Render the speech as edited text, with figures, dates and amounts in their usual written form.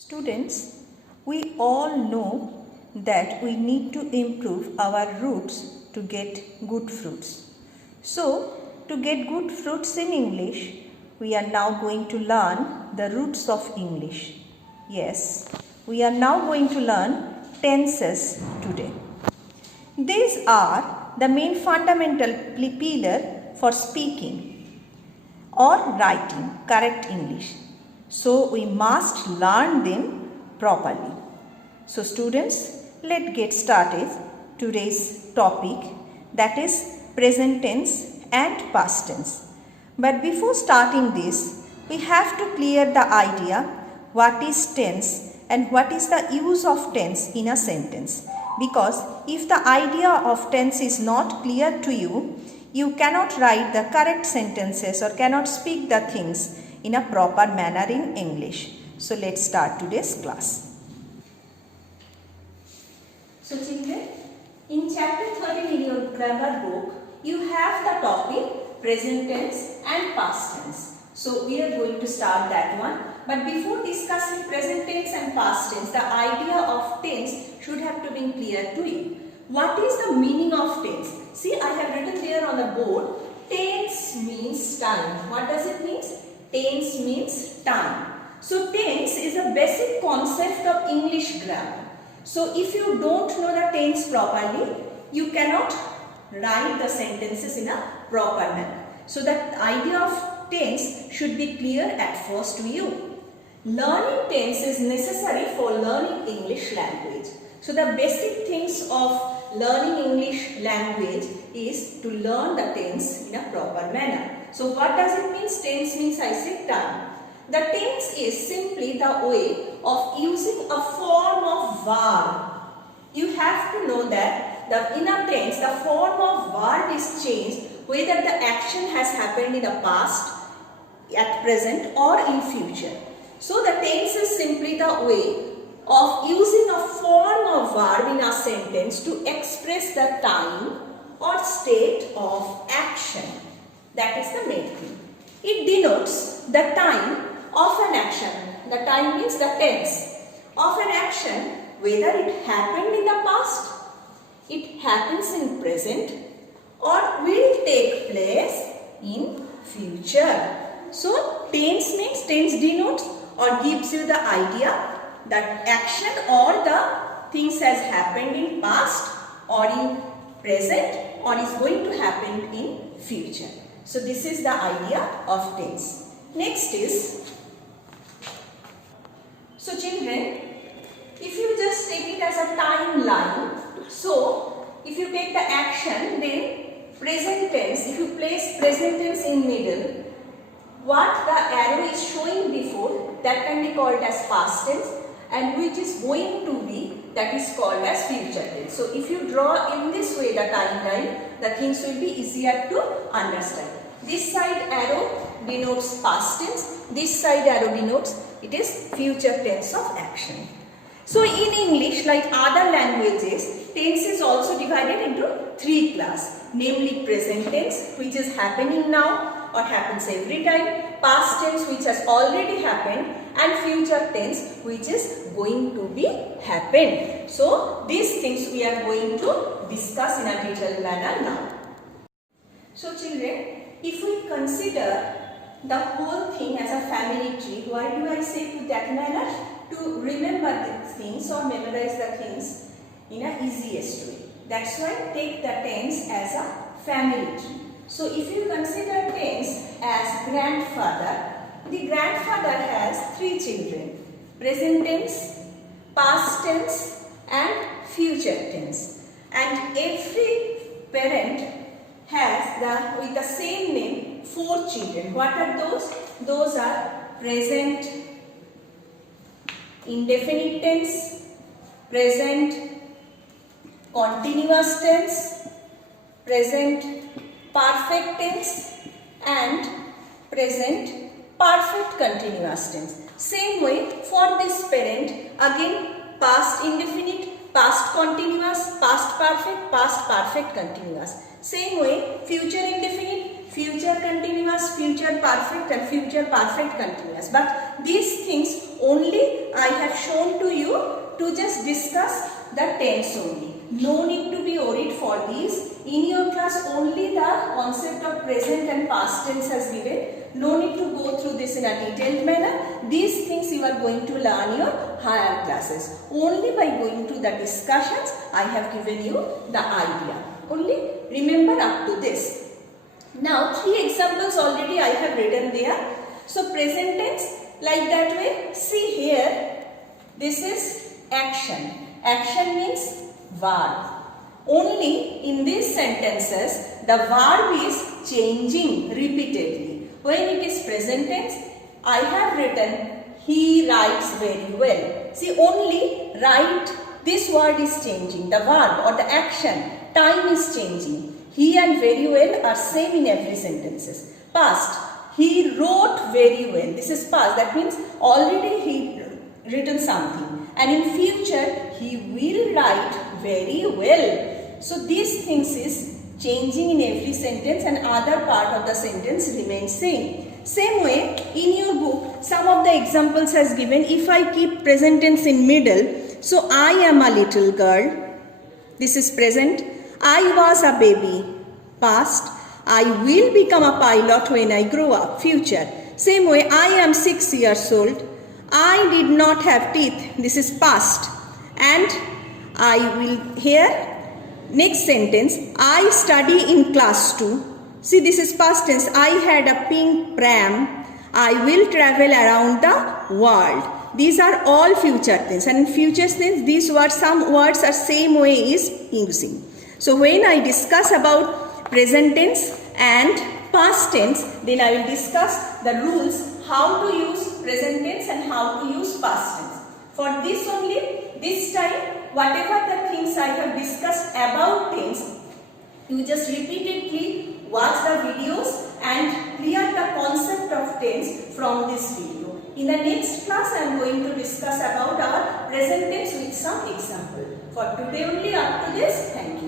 Students, we all know that we need to improve our roots to get good fruits. So, to get good fruits in English, we are now going to learn the roots of English. Yes, we are now going to learn tenses today. These are the main fundamental pillar for speaking or writing correct English. So we must learn them properly. So students, let's get started today's topic, that is present tense and past tense. But before starting this, we have to clear the idea what is tense and what is the use of tense in a sentence. Because if the idea of tense is not clear to you, you cannot write the correct sentences or cannot speak the things in a proper manner in English. So let's start today's class. So children, in chapter 13 in your grammar book, you have the topic present tense and past tense. So we are going to start that one. But before discussing present tense and past tense, the idea of tense should have to be clear to you. What is the meaning of tense? See, I have written there on the board, tense means time. What does it mean? Tense means time. So tense is a basic concept of English grammar. So if you don't know the tense properly, you cannot write the sentences in a proper manner. So the idea of tense should be clear at first to you. Learning tense is necessary for learning English language. So the basic things of learning English language is to learn the tense in a proper manner. So what does it mean? Tense means I say time. The tense is simply the way of using a form of verb. You have to know that in a tense the form of verb is changed whether the action has happened in the past, at present or in future. So the tense is simply the way of using a form of verb in a sentence to express the time or state of action. That is the main thing. It denotes the time of an action. The time means the tense of an action, whether it happened in the past, it happens in present, or will take place in future. So tense means, tense denotes or gives you the idea that action or the things has happened in past or in present or is going to happen in future. So this is the idea of tense. Next is, so children, if you just take it as a timeline, so if you take the action, then present tense, if you place present tense in middle, what the arrow is showing before, that can be called as past tense, and which is going to be, that is called as future tense. So if you draw in this way the timeline, the things will be easier to understand. This side arrow denotes past tense, this side arrow denotes it is future tense of action. So in English, like other languages, tense is also divided into three classes, namely present tense, which is happening now or happens every time, past tense which has already happened, and future tense which is going to be happened. So these things we are going to discuss in a detailed manner now. So children, if we consider the whole thing as a family tree, why do I say to that manner? To remember the things or memorize the things in a easiest way. That's why take the tense as a family tree. So if you consider tense as grandfather, the grandfather has three children, present tense, past tense and future tense. And every parent has with the same name 4 children. What are those? Those are present indefinite tense, present continuous tense, present perfect tense and present perfect continuous tense. Same way for this parent, again past indefinite, past continuous, past perfect continuous. Same way future indefinite, future continuous, future perfect and future perfect continuous. But these things only I have shown to you to just discuss the tense only. No need to be worried for these. In your class only the concept of present and past tense has given. No need to go through this in a detailed manner. These things you are going to learn in your higher classes. Only by going to the discussions I have given you the idea. Only remember up to this. Now 3 examples already I have written there. So present tense like that way. See here, this is action. Action means verb. Only in these sentences the verb is changing repeatedly. When it is present tense, I have written he writes very well. See, only write, this word is changing. The verb or the action, time is changing. He and very well are same in every sentences. Past, he wrote very well. This is past. That means already he written something. And in future, he will write very well. So these things is changing in every sentence and other part of the sentence remains same. Same way, in your book, some of the examples has given, if I keep present tense in middle, so I am a little girl, this is present. I was a baby, past. I will become a pilot when I grow up, future. Same way, I am 6 years old. I did not have teeth, this is past. And I will, here, next sentence, I study in class 2. See, this is past tense. I had a pink pram. I will travel around the world. These are all future tense. And in future tense, these words, some words are same way is using. So when I discuss about present tense and past tense, then I will discuss the rules how to use present tense and how to use past tense. For this only, this time, whatever the things I have discussed about tense, you just repeatedly watch the videos and clear the concept of tense from this video. In the next class, I am going to discuss about our present tense with some example. For today only up to this, thank you.